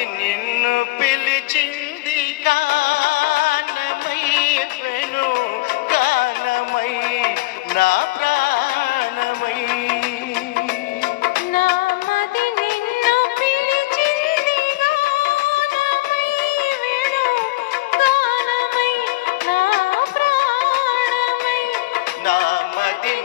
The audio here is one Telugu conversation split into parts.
అది నిన్ను పిలిచింది కానమై వెను కానమై నా ప్రాణమై. నామది నిన్ను పిలిచింది కానమై వెను కానమై నా ప్రాణమై. నామది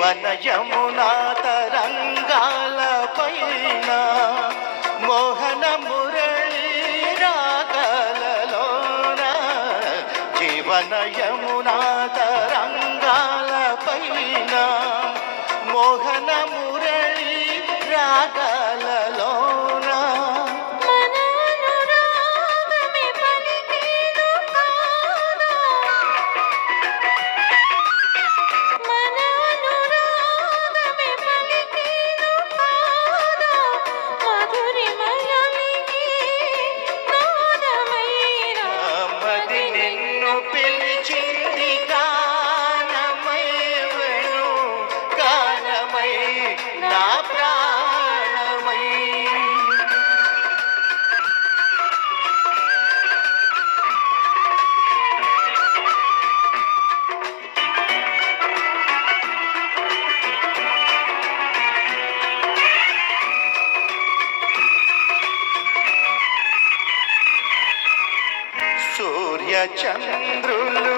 జీవన యమునా తరంగాల పైన మోహన మురళి రాగలలోన జీవన చంద్రులు